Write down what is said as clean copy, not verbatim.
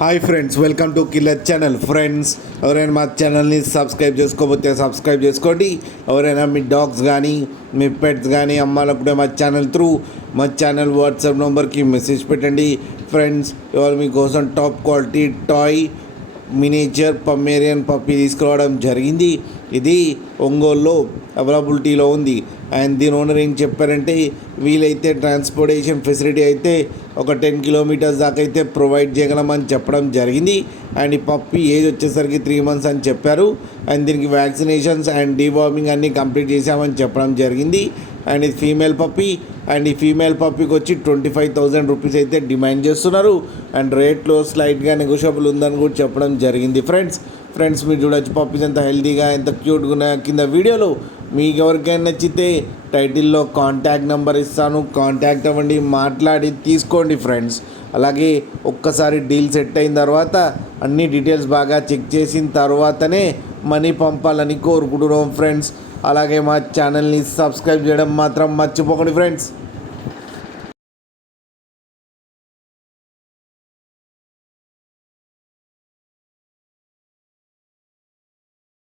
Hi friends, welcome to killer channel. Friends, ఎవరైనా మా ఛానల్ని సబ్స్క్రైబ్ చేసుకోకపోతే సబ్స్క్రైబ్ చేసుకోండి. ఎవరైనా మీ డాగ్స్ కానీ మీ పెట్స్ కానీ అమ్మాలనుకుంటే మా ఛానల్ వాట్సాప్ నెంబర్కి మెసేజ్ పెట్టండి. ఫ్రెండ్స్, ఇవాళ మీకోసం top quality toy miniature Pomeranian puppy తీసుకురావడం జరిగింది. ఇది ఒంగోలులో అవైలబిలిటీలో ఉంది. అండ్ దీని ఓనర్ ఏం చెప్పారంటే, వీలైతే ట్రాన్స్పోర్టేషన్ ఫెసిలిటీ అయితే ఒక 10 కిలోమీటర్స్ దాకా అయితే ప్రొవైడ్ చేయగలమని చెప్పడం జరిగింది. అండ్ ఈ పప్పీ ఏజ్ వచ్చేసరికి 3 మంత్స్ అని చెప్పారు. అండ్ దీనికి వ్యాక్సినేషన్స్ అండ్ డీవార్మింగ్ అన్నీ కంప్లీట్ చేశామని చెప్పడం జరిగింది. అండ్ ఇది ఫీమేల్ పప్పీ. అండ్ ఈ ఫీమేల్ పప్పీకి వచ్చి 25,000 రూపీస్ అయితే డిమాండ్ చేస్తున్నారు. అండ్ రేట్లో స్లైట్గా నెగోషియబుల్ ఉందని కూడా చెప్పడం జరిగింది. ఫ్రెండ్స్ మీరు చూడొచ్చు పప్పీస్ ఎంత హెల్తీగా ఎంత క్యూట్గా ఉన్నాయో కింద వీడియోలో. మీకు ఎవరికైనా నచ్చితే టైటిల్లో కాంటాక్ట్ నెంబర్ ఇస్తాను, కాంటాక్ట్ అవ్వండి, మాట్లాడి తీసుకోండి ఫ్రెండ్స్. అలాగే ఒక్కసారి డీల్ సెట్ అయిన తర్వాత అన్ని డీటెయిల్స్ బాగా చెక్ చేసిన తర్వాతనే మనీ పంపాలని కోరుకుంటున్నాం ఫ్రెండ్స్. అలాగే మా ఛానల్ని సబ్స్క్రైబ్ చేయడం మాత్రం మర్చిపోకండి ఫ్రెండ్స్.